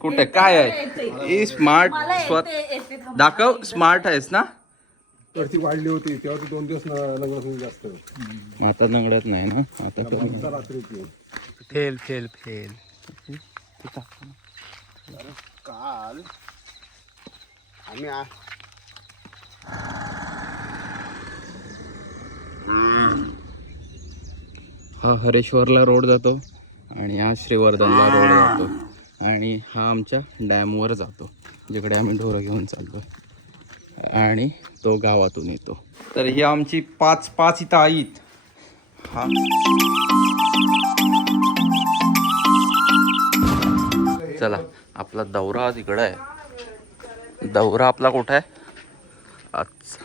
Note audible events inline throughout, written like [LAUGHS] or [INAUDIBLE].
कुठे? काय आहे. ही स्मार्ट स्वत. दाखव स्मार्ट आहेस ना? तर ती वाढली होती तेव्हा ती दोन दिवस लग्न होऊन जास्त. आता नंगडत नाही ना? आता रात्रीची. Fail fail fail. काल आम्ही आ- हा हरेश्वरला रोड जातो आणि हा श्रीवर्धनला रोड जातो आणि हा आमच्या डॅमवर जातो जिकडे आम्ही ढोरं घेऊन चाललो आणि तो गावातून येतो. तर ही आमची पाच पाच इथं आहेत हा. चला आपला दौरा आज इकडं आहे. दौरा आपला कुठं आहे? अच्छा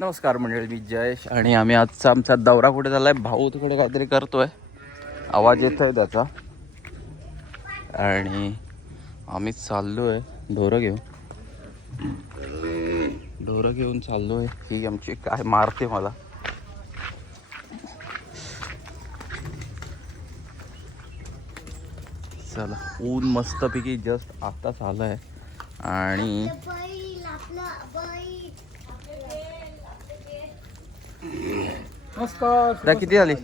नमस्कार मंडळी मी जयेश आणि आम्ही आजचा आमचा दौरा कुठे झाला आहे भाऊ तिकडे काहीतरी करतोय. आवाज येतोय त्याचा. आणि आम्ही चाललो आहे ढोरं घेऊन. ढोरं घेऊन चाललो आहे ही आमची काय मारते मला. चला ऊन मस्तपैकी जस्ट आत्ताच आलं आहे आणि त्या किती झाली?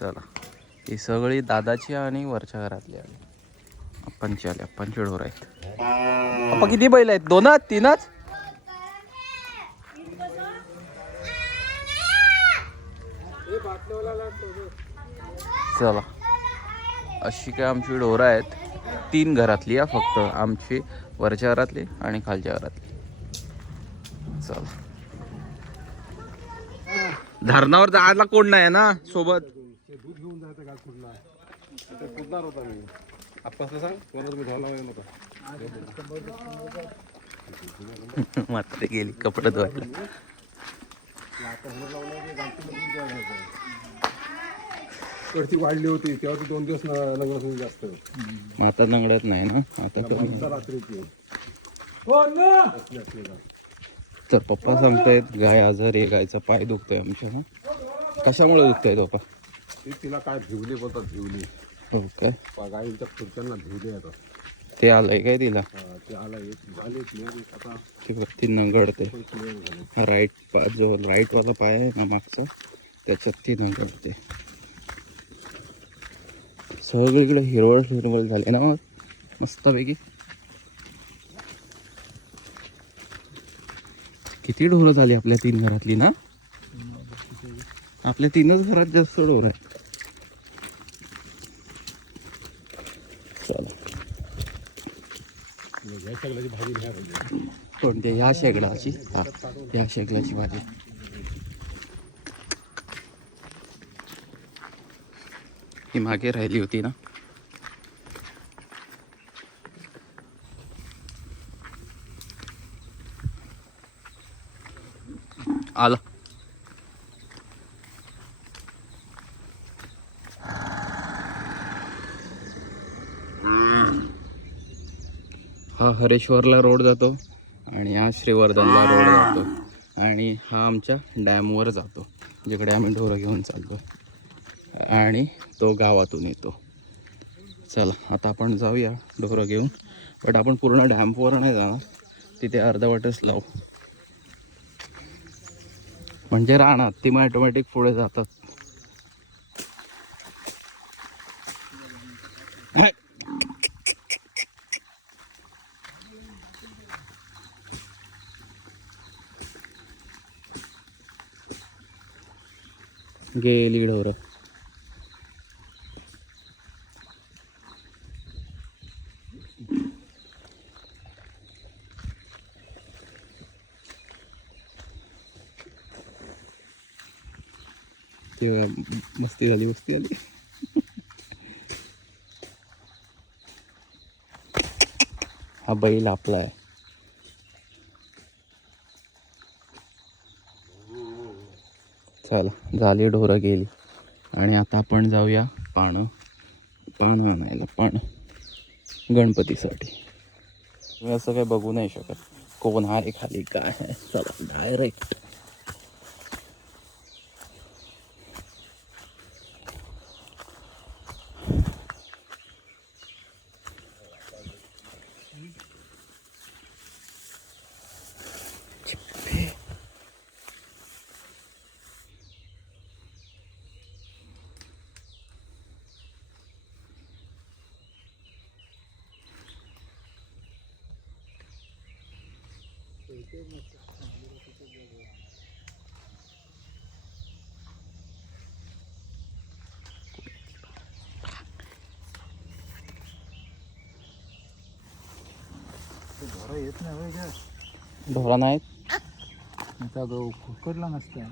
चला. ही सगळी दादाची आणि वरच्या घरातली आली. अप्पांची आली. अप्पांची ढोर आहेत. अप्पा किती बैल आहेत? दोनच? तीनच? चला. अशी काय आमची ढोरं आहेत. तीन घरातली या फक्त. आमची वरच्या घरातली आणि खालच्या घरातली. चला. धरणावर जायला कोण नाही ना सोबत? दूध घेऊन जायचं कुठला कुठणार होता मी आपण सांग कोणाला तुम्ही धावला येऊ नका म्हातारी गेली कपडे धुवायला. तर ती वाढली होती तेव्हा ती दोन दिवस लग्न होऊन जास्त. आता नंगडत नाही ना? आता आता रात्रीची. तर पप्पा सांगतायत गाय आजार आहे गायचा पाय दुखतोय आमच्या हं? कशामुळे दुखतायत पप्पा? ती तिला काय भिवली बोलतात भिवली. हो काय गाईच्या खुर्च्यांना भिवली आता. ते आलंय काय तिला? हा, ते आला एक झाली आता ती ती नंगडते हा राईट पा जो राईटवाला पाय आहे ना मागचा त्याच्यात ती नंगडते सगळीकडे हिरवळ हिरवळ झाले ना मग मस्तपैकी किती ढोरं झाली आपल्या तीन घरातली ना? आपल्या तीनच घरात जास्त ढोर आहे कोणत्या या शेगडाची. हा. शेगडाची भाजी. ही मागे राहिली होती ना? आला. हा हरेश्वरला रोड जातो आणि हा श्रीवर्धनला रोड जातो. आणि हा आमच्या डॅमवर जातो जिकडे आम्ही ढोरं घेऊन चाललो आणि तो गावातून येतो. चला आता आपण जाऊया ढोरं घेऊन. बट आपण पूर्ण डॅमवर नाही जाणार. तिथे अर्धवटच लावू. म्हणजे राहणार ती मग ऑटोमॅटिक पुढे जातात. गेली ढोरं. मस्ती मस्ती झाली मस्ती झाली. हा बैल आपला आहे. चला झाली ढोरं गेली. आणि आता आपण जाऊया पानं पानं आणायला पानं. गणपतीसाठी. असं काही बघू नाही शकत. कोण आहे खाली काय आहे? चला डायरेक्ट घरं येत नाही. ढोरा नाहीत आता गहू नसत्या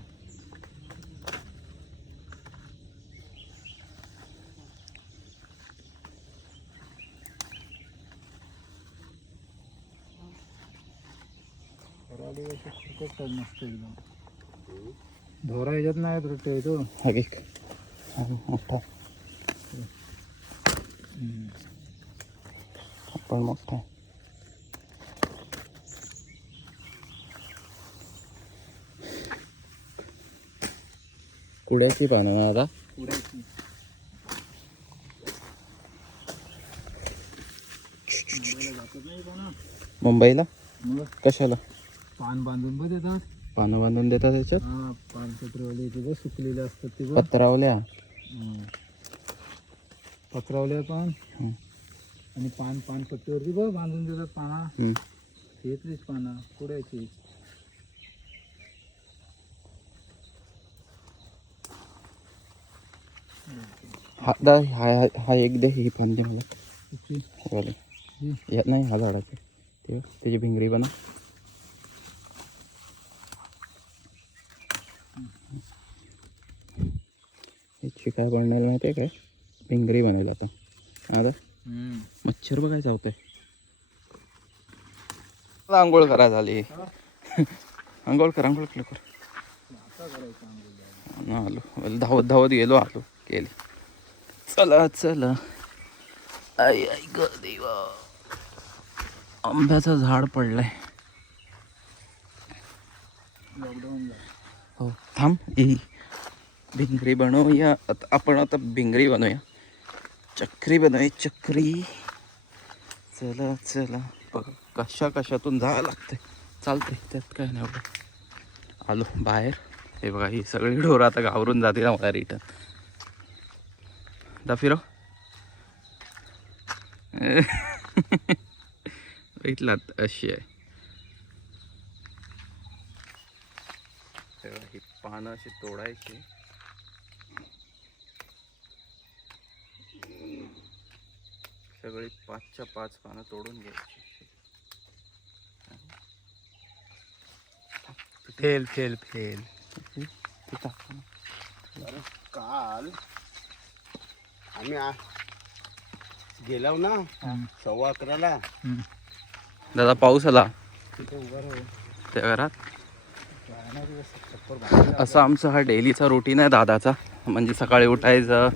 ढोरा याच्यात नाही रोटे येतो एक. मोठा. पण मोठा. कुड्याची पानं आता? मुंबईला कशाला? पान बांधून बघ देतात पानं बांधून देतात त्याच्यात हा पानपत्रीवाले इथे बघ सुकलेले असतात ते बघ पत्रावल्या हं. पत्रावल्या पण हं. आणि पान पानपट्टीवरती बघ बांधून देतात पाना हम्म. घेतलीच पाना कुडायची हा दा हा हा- हा एक दे ही पान दे मला कुठची? हे वाले. ही. या नाही हा झाडाचे ते त्याची भिंगरी बनव याची काय बनवायला माहिती आहे काय? भिंगरी बनवेल आता. आता. मच्छर बघाय चावतंय आंघोळ करा झाली. [LAUGHS] आंघोळ कर आंघोळ कर आंघोळ. ना आलो. धावत धावत गेलो आलो. केली चला चला. आई आई ग देवा. आंब्याचं झाड पडलंय. हो थांब ही भिंगरी बनवूया. आता आपण आता भिंगरी बनवूया. चक्री बनवूया चक्री. चला चला. बघा कशा कशातून जावं लागतंय. चालतंय त्यात काय नाही बघा आलो बाहेर. हे बघा ही सगळी ढोरं आता घाबरून जातील मला रिटर्न दा फिरो. [LAUGHS] बघितलात अशी आहे. तेव्हा ही पानं अशी तोडायची. सगळी पाचच्या पाच पानं तोडून घ्यायची. Fail fail fail. काल आम्ही आ- गेलो ना सव्वा अकराला. दादा पाऊस आला. तिथे उभा राहू. त्या घरात? राहणार दिवस छप्पर बांधलेलं आहे. असा आमचा हा डेलीचा रुटीन आहे दादाचा. म्हणजे सकाळी उठायचं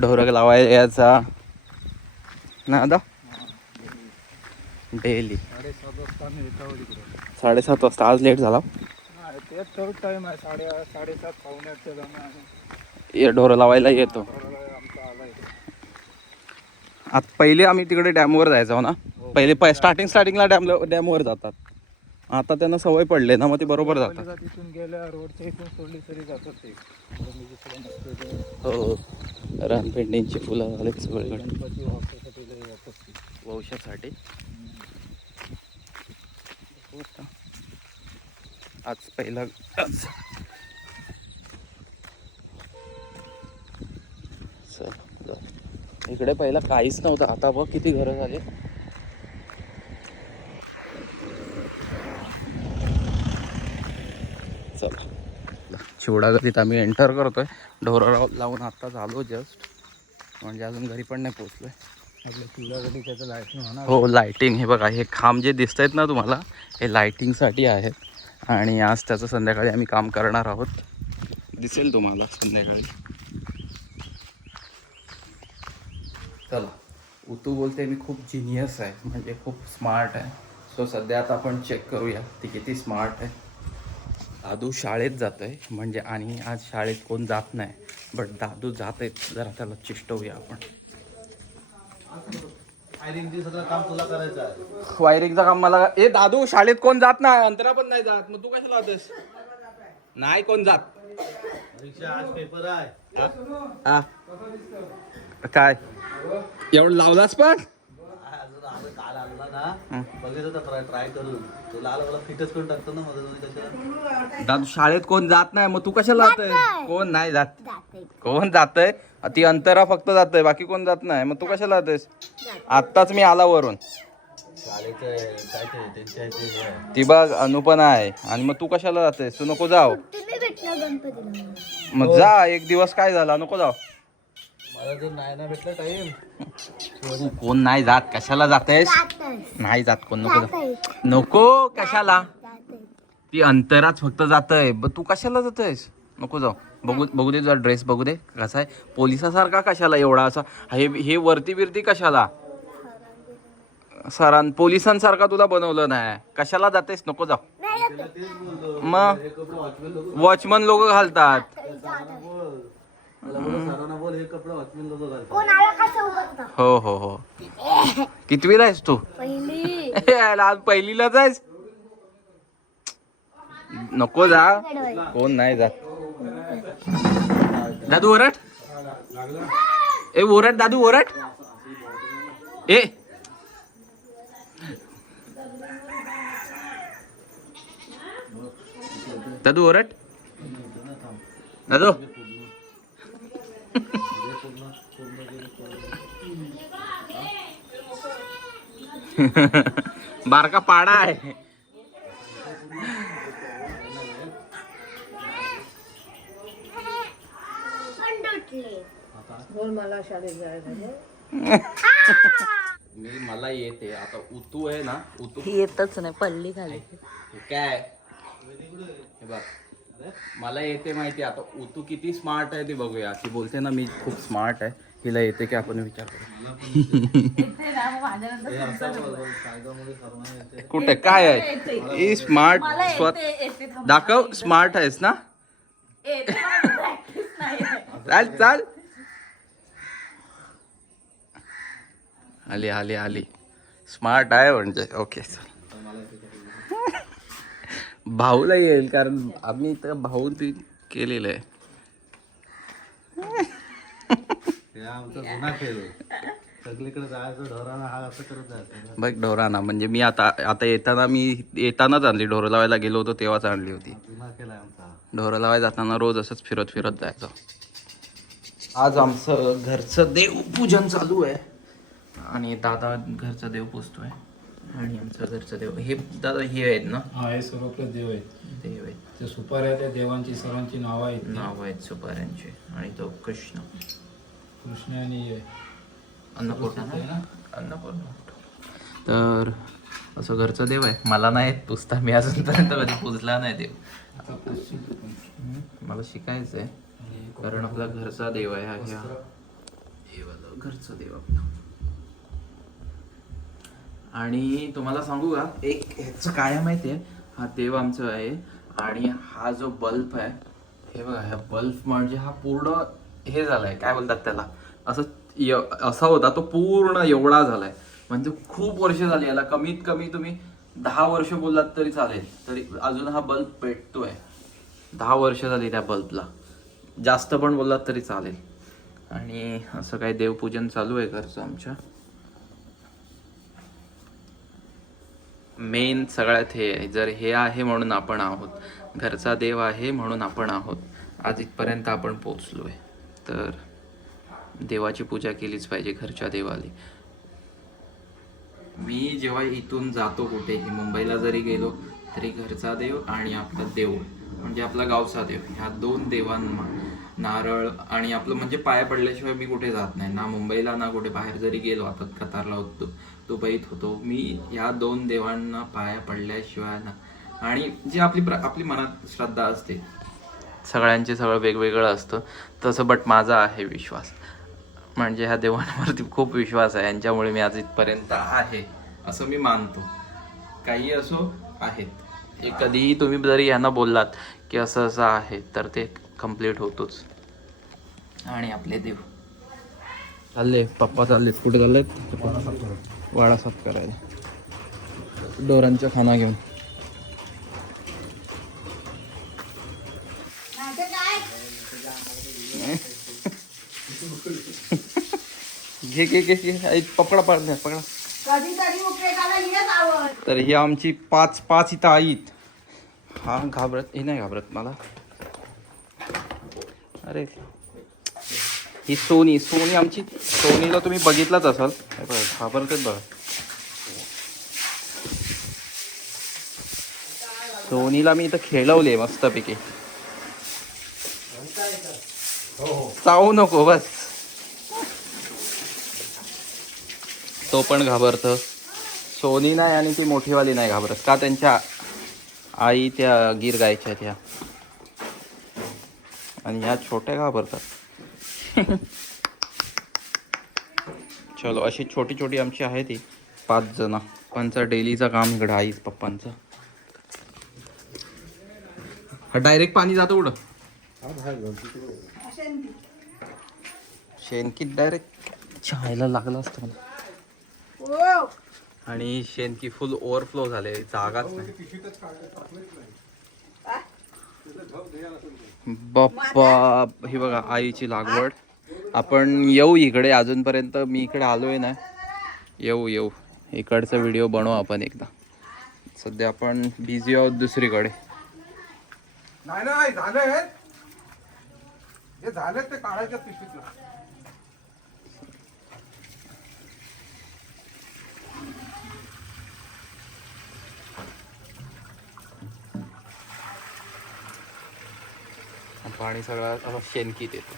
ढोरक लावायला यायचा ना दादा डेली. साडेसात वाजता. आज लेट झाला. तेच आहे साडेसात ये ढोरं लावायला येतो. आता पहिले आम्ही तिकडे डॅमवर जायचो ना? पहिले प स्टार्टिंग स्टार्टिंगला डॅम डॅमवर जातात. आता त्यांना सवय पडले ना मग ते बरोबर जातात. तिथून गेल्या रोडच्या इथून सोडली तरी जातात ते हो. रानपेंडींची फुलं झाले सगळीकडे वंशासाठी. आज पहिला आज चल, इकडे पहिला काहीच नव्हतं. आता बघ किती घरं झाली. चला. चिवडा गतीत आम्ही एंटर करतोय. ढोरा लावून आत्ताच आलो जस्ट म्हणजे अजून घरी पण नाही पोचलोय हो लाइटिंग हे बघा हे खांब जे दिसत आहेत ना तुम्हाला हे लाइटिंगसाठी आहेत. आणि आज त्याचं संध्याकाळी आम्ही काम करणार आहोत. दिसेल तुम्हाला संध्याकाळी. चला उतू बोलते मी खूप जिनियस आहे म्हणजे खूप स्मार्ट आहे. सो सध्या आता आपण चेक करूया ती किती स्मार्ट आहे. दादू शाळेत जात आहे म्हणजे आणि आज शाळेत कोण जात नाही बट दादू जात आहेत. जरा त्याला चिष्टवूया आपण. वायरिंगचं काम मला ए दादू शाळेत कोण जात नाही? अंतरा पण नाही जात. मग तू कशाला जातेस नाही कोण जात. काय? एवढं लावलास पण? ट्राय करून. तुला आला मला फिटच करून टाकतो ना मध्ये त्याच्या. दादू शाळेत कोण जात नाही? मग तू कशाला जातय? कोण नाही जात? कोण जातय? ती अंतरा फक्त जातय बाकी कोण जात नाही. मग तू कशाला जातेस आत्ताच मी आला वरून. ते हे बघ अनुपना आहे. आणि मग तू कशाला जातेस तू नको जाऊ. मग जा एक दिवस काय झाला? नको जाऊ. मला जर नाही ना भेटला टाइम तू कोण नाही जात कशाला जातेस? नाही जात कोण नको. नको कशाला? ती अंतराच फक्त जातय. ब तू कशाला जातयस? नको जाऊ. बघू बघू दे तुझा ड्रेस बघू दे. कसा आहे? पोलिसासारखा कशाला एवढा असा? हे हे वरती बिरती कशाला? सरां पोलिसांसारखा तुला बनवलं नाही. कशाला जातेस? नको जाऊ. मग? वॉचमन लोक घालतात. हे हो हो हो. कितवीला आहेस तू? आज पहिलीलाच आहेस? नको जा. कोण नाही जात. दादू ओरट ए ओरट दादू ओरट ए. दादू ओरट दादू. [LAUGHS] बारका पाडा आहे. पण तुटले [LAUGHS] मी मला येते. आता उतू आहे ना उतू. येतच नाही पडली खाली. काय? हे बघ. मला येते माहिती आता उतू किती स्मार्ट आहे ते बघूया. ती बोलते ना मी खूप स्मार्ट आहे. हिला येते की आपण विचार करू. कुठे? काय आहे? स्मार्ट स्वत दाखव स्मार्ट आहेस ना? चाल चाल. आली आली आली. स्मार्ट आहे म्हणजे. ओके चल. भाऊला येईल कारण आम्ही तर भाऊ ते केलेलं आहे. हे आमचा जुना खेळ आहे. सगळीकडे जायचं ढोराना हा असं करत जायचं. बघ ढोराना. म्हणजे मी आता आता येताना मी येतानाच आणली. ढोरं लावायला गेलो होतो तेव्हाच आणली होती. जुना आमचा. ढोरं लावायला जाताना रोज असंच फिरत फिरत जायचं. आज आमचं घरचं देवपूजन चालू आहे. आणि दादा घरचं देव पुजतोय आणि आमचं घरचं देव. हे दादा हे आहेत ना? हा हे सर्वत्र देव आहेत. देव आहेत. ते सुपाऱ्या त्या देवांची सर्वांची नावं आहेत. नाव आहेत सुपाऱ्यांचे. आणि तो कृष्ण. कृष्ण आणि अन्नपूर्णा ना? अन्नपूर्णा. तर असं घरचं देव आहे. मला नाही पुजता मी अजूनपर्यंत कधी पुजला नाही देव. मला शिकायचं आहे. कारण आपला घरचा देव आहे हा. ह्या. हे वालं घरचं देव आपलं. आणि तुम्हाला सांगू का एक ह्याचं काय माहिती आहे हा देव आमचा आहे. आणि हा जो बल्ब आहे हे बघा ह्या बल्ब म्हणजे हा पूर्ण हे झालाय काय बोलतात त्याला? असं य- असा होता तो पूर्ण एवढा झालाय. म्हणजे खूप वर्ष झाली याला कमीत कमी तुम्ही दहा वर्ष बोललात तरी चालेल. तरी अजून हा बल्ब पेटतोय. दहा वर्ष झाली त्या बल्बला. जास्त पण बोललात तरी चालेल. आणि असं काही देवपूजन चालू आहे घरचं आमच्या. मेन सगळ्यात हे आहे. जर हे आहे म्हणून आपण आहोत घरचा देव आहे म्हणून आपण आहोत आज इथपर्यंत आपण पोचलो आहे तर देवाची पूजा केलीच पाहिजे घरच्या देवाली. मी जेव्हा इथून जातो कुठेही मुंबईला जरी गेलो तरी घरचा देव आणि आपला देव म्हणजे आपला गावचा देव ह्या दोन देवांना नारळ आणि आपलं म्हणजे पाया पडल्याशिवाय मी कुठे जात नाही. ना मुंबईला ना कुठे बाहेर जरी गेलो आता कतारला होतो दुबईत होतो मी ह्या दोन देवांना पाया पडल्याशिवाय ना. आणि जी आपली प्र आपली मनात श्रद्धा असते सगळ्यांचे सगळं वेगवेगळं असतं. तसं बट माझा आहे विश्वास. म्हणजे ह्या देवांवरती खूप विश्वास आहे. यांच्यामुळे मी आज इथपर्यंत आहे असं मी मानतो. काही असो आहेत. कधीही तुम्ही जरी यांना बोललात की असं असं आहे तर ते कंप्लीट होतोच. आणि आपले देव. चालले पप्पा चाललेत. कुठे चाललेत? वाडा साफ करायला. डोरांच्या खाना घेऊन. घे घे घे घे. आई, पकडा पकडा पकडा. तर ही आमची पाच पाच इथं आहेत हा घाबरत हे नाही घाबरत मला. अरे ही सोनी सोनी आमची सोनीला तुम्ही बघितलाच असाल. बघा घाबरतेच बघा. सोनीला मी इथं खेळवले मस्तपैकी. चावू नको बस. तो पण घाबरत. सोनी नाही आणि ती मोठीवाली नाही घाबरत. का त्यांच्या आई त्या गिर गायच्या त्या. आणि ह्या छोट्या घाबरतात. [LAUGHS] चलो अशी छोटी छोटी आमची आहे ती. पाच जण. पप्पांचा डेलीचा काम इकडं आईच पप्पांचं. हा डायरेक्ट पाणी जातं उडं. शेणकीत डायरेक्ट. छायला लागलं असतं मला. आणि शेणकी फुल ओव्हरफ्लो झाले जागाच नाही. बाप्पा ही बघा आईची लागवड. आपण येऊ इकडे अजूनपर्यंत मी इकडे आलोय ना. येऊ येऊ. इकडचा व्हिडिओ बनवू आपण एकदा. सध्या आपण बिझी आहोत दुसरीकडे. नाही नाही झाले हे. झाले ते काढायच्या पिशवीतलं पाणी सगळं असं शेणकीत येतो.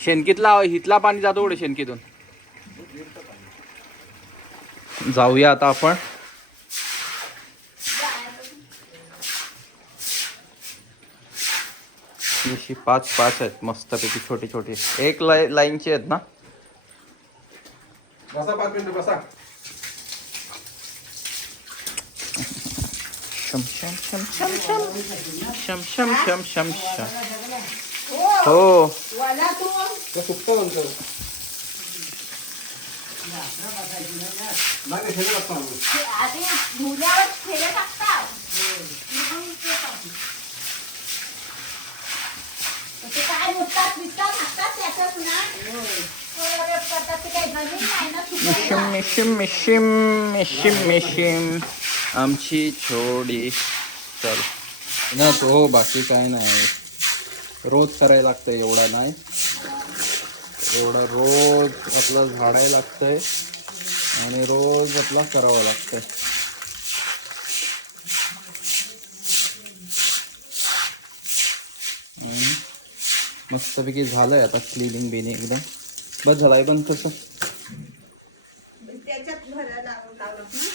शेणकीतला हितला पाणी जातो एवढं शेणकीतून. जाऊया आता आपण. अशी पाच पाच आहेत मस्तपैकी छोटी छोटी. एक लाय लाईनची आहेत ना? बसा पाच मिनिटं बसा. शम शम शम शम शम शम शम शम शम शम हो ते सुकतं नंतर नाही ते शेणं लागतं आम्ही. काय मुठतात बिटतात हातात त्याच्यात ना करतात ते काही जमीन नाही आमची छोडी चल. ना तो बाकी काय नाही. रोज करायला लागतंय एवढा नाही. एवढा रोज आपला झाडायला लागतंय आणि रोज आपला करावं लागतंय. मस्तपैकी झालंय आता क्लिनिंग बिनिंग एकदम. बस झालाय पण तसं.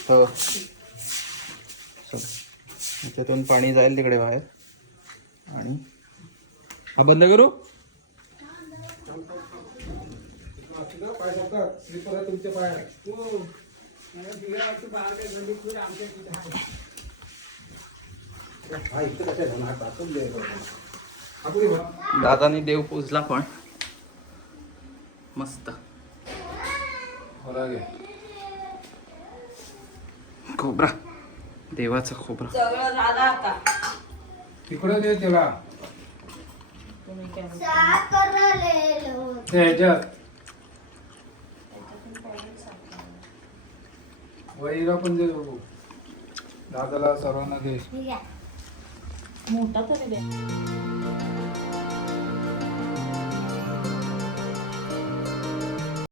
हो. त्यातून पाणी जाईल तिकडे बाहेर. आणि हा बंद करू? दादानी देव पूजला पण. मस्त. खोबरा. खोबरा. देवाचा खोबरा तिकडे दे त्याला. साखरलेलो. ते ह्याच्यात वहिला पण दे बघू. दादाला सर्वांना दे. मोठा तरी द्या